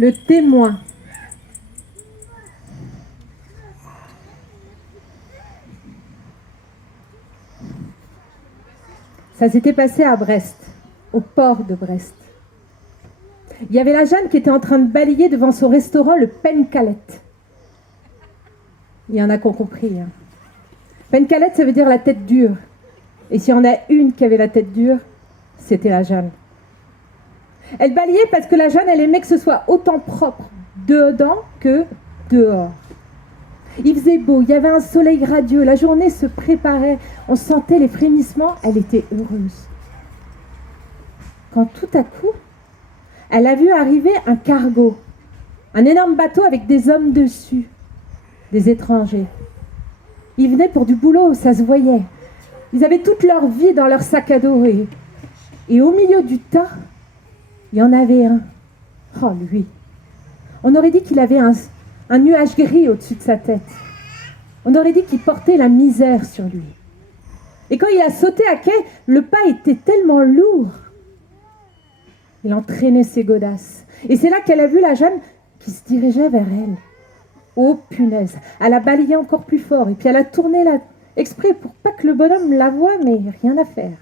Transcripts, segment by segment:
Le témoin. Ça s'était passé à Brest, au port de Brest. Il y avait la Jeanne qui était en train de balayer devant son restaurant, le Pencalette. Il y en a qui ont compris. Hein. Pencalette, ça veut dire la tête dure. Et s'il y en a une qui avait la tête dure, c'était la Jeanne. Elle balayait parce que la Jeanne, elle aimait que ce soit autant propre dedans que dehors. Il faisait beau, il y avait un soleil radieux, la journée se préparait, on sentait les frémissements, elle était heureuse. Quand tout à coup, elle a vu arriver un cargo, un énorme bateau avec des hommes dessus, des étrangers. Ils venaient pour du boulot, ça se voyait. Ils avaient toute leur vie dans leur sac à dos et au milieu du tas, il y en avait un. Oh, lui. On aurait dit qu'il avait un nuage gris au-dessus de sa tête. On aurait dit qu'il portait la misère sur lui. Et quand il a sauté à quai, le pas était tellement lourd. Il entraînait ses godasses. Et c'est là qu'elle a vu la Jeanne qui se dirigeait vers elle. Oh punaise, elle a balayé encore plus fort. Et puis elle a tourné là, exprès pour pas que le bonhomme la voie, mais rien à faire.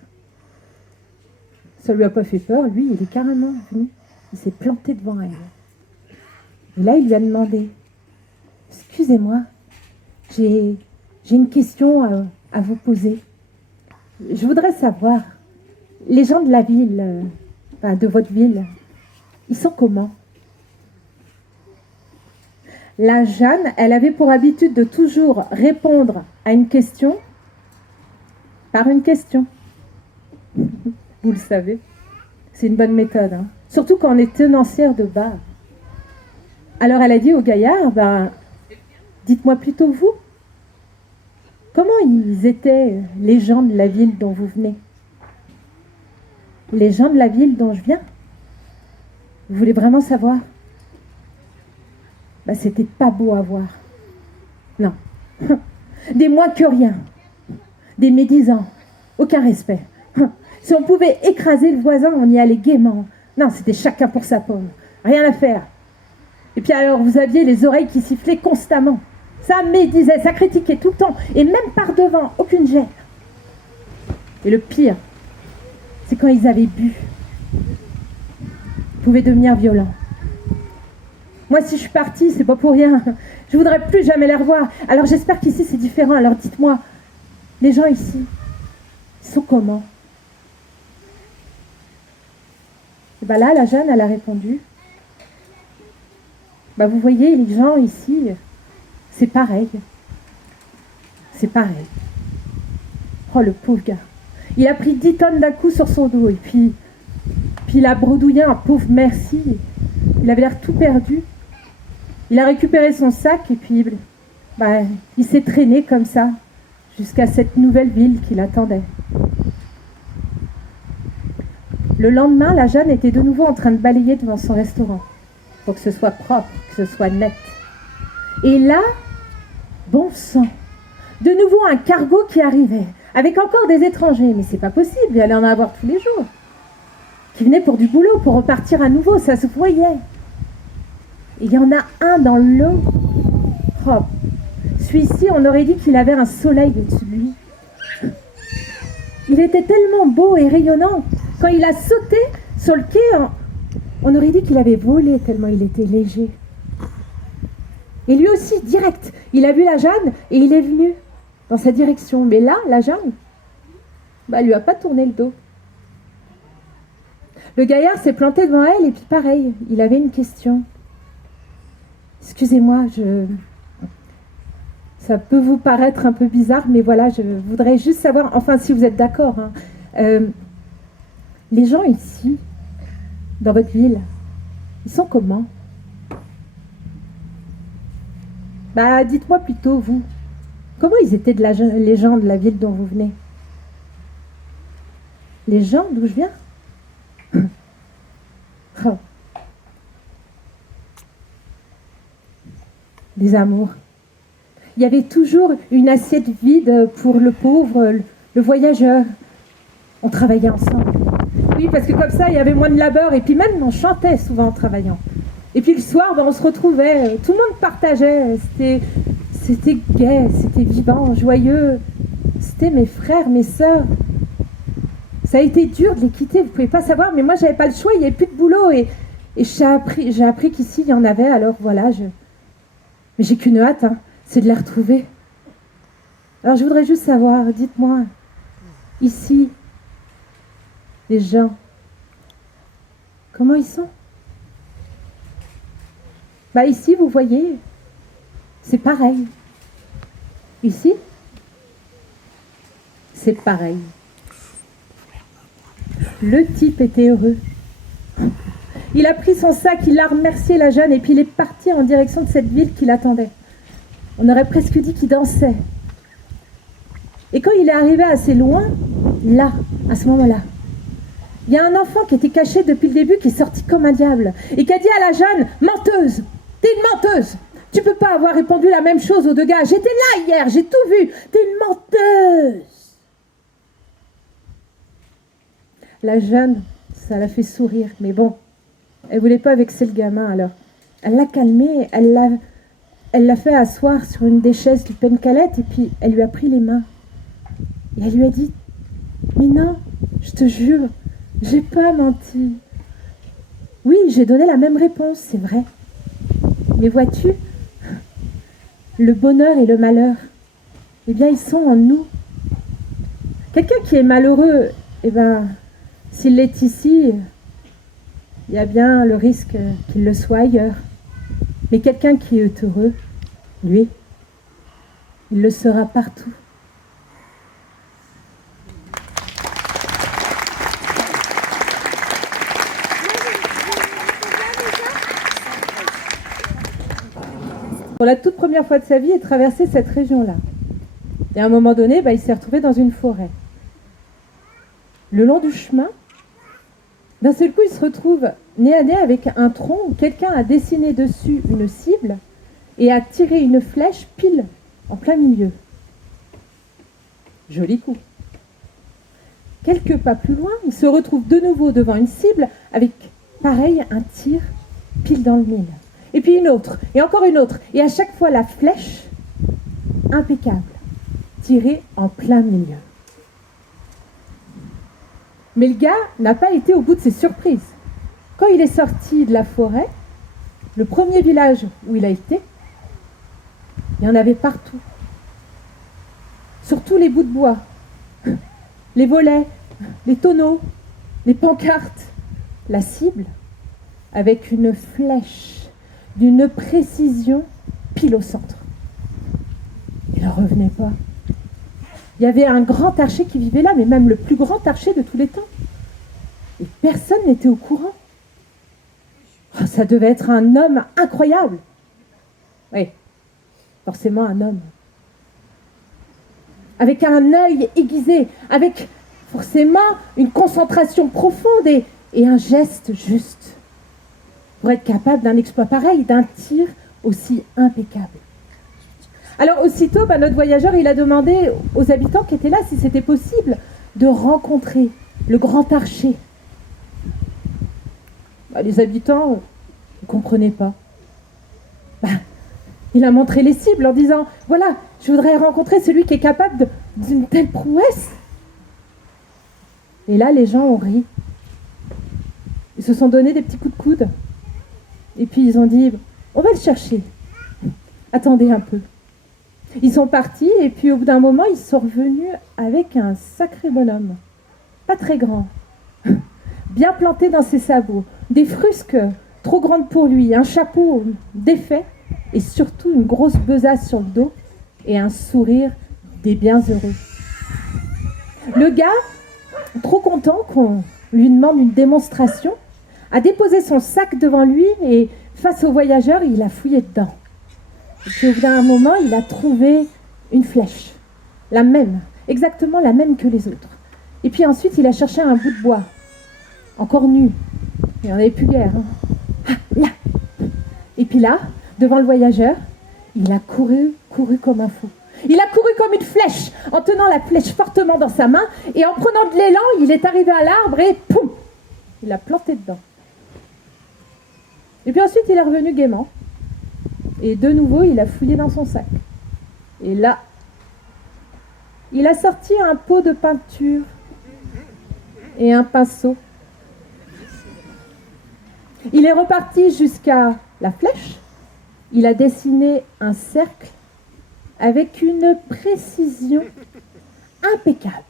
Ça lui a pas fait peur, lui, il est carrément venu. Il s'est planté devant elle. Et là, il lui a demandé « Excusez-moi, j'ai une question à vous poser. Je voudrais savoir, les gens de la ville, de votre ville, ils sont comment ?» La Jeanne, elle avait pour habitude de toujours répondre à une question par une question. Vous le savez, c'est une bonne méthode, hein. Surtout quand on est tenancière de bar. Alors elle a dit au gaillard, dites-moi plutôt vous, comment ils étaient les gens de la ville dont vous venez? Les gens de la ville dont je viens? Vous voulez vraiment savoir? C'était pas beau à voir. Non. Des moins que rien. Des médisants. Aucun respect. Si on pouvait écraser le voisin, on y allait gaiement. Non, c'était chacun pour sa pomme. Rien à faire. Et puis alors, vous aviez les oreilles qui sifflaient constamment. Ça médisait, ça critiquait tout le temps. Et même par devant, aucune gêne. Et le pire, c'est quand ils avaient bu. Ils pouvaient devenir violents. Moi, si je suis partie, c'est pas pour rien. Je voudrais plus jamais les revoir. Alors j'espère qu'ici, c'est différent. Alors dites-moi, les gens ici, ils sont comment? Et là, la Jeanne, elle a répondu. Vous voyez, les gens ici, c'est pareil. C'est pareil. Oh, le pauvre gars. Il a pris 10 tonnes d'un coup sur son dos. Et puis il a bredouillé un pauvre merci. Il avait l'air tout perdu. Il a récupéré son sac et puis il s'est traîné comme ça jusqu'à cette nouvelle ville qui l'attendait. Le lendemain, la Jeanne était de nouveau en train de balayer devant son restaurant pour que ce soit propre, que ce soit net. Et là, bon sang, de nouveau un cargo qui arrivait avec encore des étrangers. Mais c'est pas possible, il allait en avoir tous les jours. Qui venaient pour du boulot, pour repartir à nouveau, ça se voyait. Et il y en a un dans l'eau. Oh, celui-ci, on aurait dit qu'il avait un soleil au-dessus de lui. Il était tellement beau et rayonnant. Quand il a sauté sur le quai, on aurait dit qu'il avait volé tellement il était léger. Et lui aussi, direct, il a vu la Jeanne et il est venu dans sa direction. Mais là, la Jeanne, elle lui a pas tourné le dos. Le gaillard s'est planté devant elle et puis pareil, il avait une question. Excusez-moi, ça peut vous paraître un peu bizarre, mais voilà, je voudrais juste savoir, enfin si vous êtes d'accord, hein, les gens ici, dans votre ville, ils sont comment? Dites-moi plutôt, vous, comment ils étaient les gens de la ville dont vous venez? Les gens d'où je viens? Oh. Des amours. Il y avait toujours une assiette vide pour le pauvre, le voyageur. On travaillait ensemble. Oui, parce que comme ça, il y avait moins de labeur. Et puis même, on chantait souvent en travaillant. Et puis le soir, on se retrouvait, tout le monde partageait, c'était gai, c'était vivant, joyeux. C'était mes frères, mes sœurs. Ça a été dur de les quitter, vous ne pouvez pas savoir, mais moi j'avais pas le choix, il n'y avait plus de boulot et j'ai appris qu'ici il y en avait, alors voilà, mais j'ai qu'une hâte, hein, c'est de les retrouver. Alors je voudrais juste savoir, dites-moi, ici, les gens, comment ils sont? Bah ici, vous voyez, c'est pareil. Ici, c'est pareil. Le type était heureux. Il a pris son sac, il a remercié la jeune et puis il est parti en direction de cette ville qui l'attendait. On aurait presque dit qu'il dansait. Et quand il est arrivé assez loin, là, à ce moment-là, il y a un enfant qui était caché depuis le début, qui est sorti comme un diable et qui a dit à la jeune, menteuse, t'es une menteuse. Tu peux pas avoir répondu la même chose aux deux gars. J'étais là hier, j'ai tout vu. T'es une menteuse. La jeune, ça l'a fait sourire, mais bon, elle voulait pas vexer le gamin, alors elle l'a calmé, elle l'a fait asseoir sur une des chaises du Pencalette et puis elle lui a pris les mains. Et elle lui a dit, mais non, je te jure, j'ai pas menti. Oui, j'ai donné la même réponse, c'est vrai. Mais vois-tu, le bonheur et le malheur, eh bien, ils sont en nous. Quelqu'un qui est malheureux, eh bien, s'il l'est ici, il y a bien le risque qu'il le soit ailleurs. Mais quelqu'un qui est heureux, lui, il le sera partout. Pour la toute première fois de sa vie, il traversait cette région-là. Et à un moment donné, il s'est retrouvé dans une forêt. Le long du chemin, d'un seul coup, il se retrouve nez à nez avec un tronc où quelqu'un a dessiné dessus une cible et a tiré une flèche pile en plein milieu. Joli coup. Quelques pas plus loin, il se retrouve de nouveau devant une cible avec, pareil, un tir pile dans le mille. Et puis une autre, et encore une autre. Et à chaque fois, la flèche, impeccable, tirée en plein milieu. Mais le gars n'a pas été au bout de ses surprises. Quand il est sorti de la forêt, le premier village où il a été, il y en avait partout. Sur tous les bouts de bois, les volets, les tonneaux, les pancartes, la cible, avec une flèche d'une précision pile au centre. Il n'en revenait pas. Il y avait un grand archer qui vivait là, mais même le plus grand archer de tous les temps. Et personne n'était au courant. Oh, ça devait être un homme incroyable. Oui, forcément un homme. Avec un œil aiguisé, avec forcément une concentration profonde et un geste juste. Pour être capable d'un exploit pareil, d'un tir aussi impeccable. Alors aussitôt, notre voyageur, il a demandé aux habitants qui étaient là si c'était possible de rencontrer le grand archer. Les habitants ne comprenaient pas. Il a montré les cibles en disant, voilà, je voudrais rencontrer celui qui est capable d'une telle prouesse. Et là, les gens ont ri. Ils se sont donné des petits coups de coude. Et puis ils ont dit, on va le chercher. Attendez un peu. Ils sont partis et puis au bout d'un moment, ils sont revenus avec un sacré bonhomme. Pas très grand. Bien planté dans ses sabots. Des frusques trop grandes pour lui. Un chapeau défait. Et surtout une grosse besace sur le dos. Et un sourire des bienheureux. Le gars, trop content qu'on lui demande une démonstration, a déposé son sac devant lui et face au voyageur, il a fouillé dedans. Et puis au bout d'un moment, il a trouvé une flèche, la même, exactement la même que les autres. Et puis ensuite, il a cherché un bout de bois, encore nu. Il n'y en avait plus guère. Ah, là. Et puis là, devant le voyageur, il a couru comme un fou. Il a couru comme une flèche, en tenant la flèche fortement dans sa main, et en prenant de l'élan, il est arrivé à l'arbre et poum, il a planté dedans. Et puis ensuite, il est revenu gaiement. Et de nouveau, il a fouillé dans son sac. Et là, il a sorti un pot de peinture et un pinceau. Il est reparti jusqu'à la flèche. Il a dessiné un cercle avec une précision impeccable.